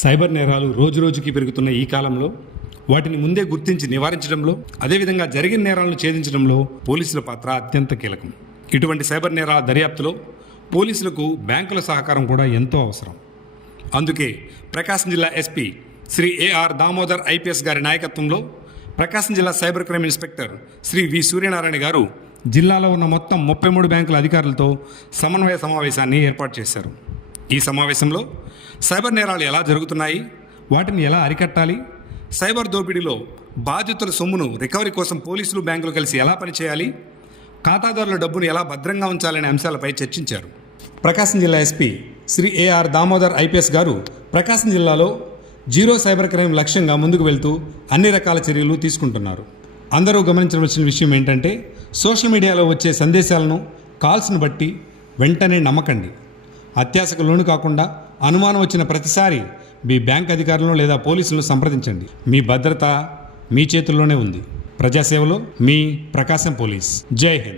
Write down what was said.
Cyber నేరాలు రోజురోజుకి పెరుగుతున్న ఈ కాలంలో వాటిని ముందే గుర్తించి నివారించడంలో అదేవిధంగా జరిగిన నేరాలను ఛేదించడంలో పోలీసుల పాత్ర అత్యంత కీలకం. ఇటువంటి సైబర్ నేరాల దర్యాప్తులో పోలీసులకు బ్యాంకుల సహకారం కూడా ఎంతో అవసరం. అందుకే ప్రకాశం జిల్లా SP Shri AR Damodar IPS గారి నాయకత్వంలో ప్రకాశం జిల్లా cyber crime inspector Shri V Suryanarayana గారు జిల్లాలో ఉన్న మొత్తం ముప్పై మూడు బ్యాంకుల అధికారులతో సమన్వయ సమావేశాన్ని ఏర్పాటు చేశారు. ఈ సమావేశంలో సైబర్ నేరాలు ఎలా జరుగుతున్నాయి? వాటిని ఎలా అరికట్టాలి? సైబర్ దోపిడీలో బాధితుల సొమ్మును రికవరీ కోసం పోలీసులు బ్యాంకులు కలిసి ఎలా పనిచేయాలి? ఖాతాదారుల డబ్బును ఎలా భద్రంగా ఉంచాలనే అంశాలపై చర్చించారు. ప్రకాశం జిల్లా SP Shri AR Damodar IPS గారు ప్రకాశం జిల్లాలో జీరో సైబర్ క్రైమ్ లక్ష్యంగా ముందుకు వెళ్తూ అన్ని రకాల చర్యలు తీసుకుంటున్నారు. అందరూ గమనించవలసిన విషయం ఏంటంటే సోషల్ మీడియాలో వచ్చే సందేశాలను కాల్స్ను బట్టి వెంటనే నమ్మకండి. అత్యాశకు లోను కాకుండా అనుమానం వచ్చిన ప్రతిసారి మీ బ్యాంక్ అధికారులను లేదా పోలీసులను సంప్రదించండి. మీ భద్రత మీ చేతుల్లోనే ఉంది. ప్రజాసేవలో మీ ప్రకాశం పోలీస్. జై హింద్.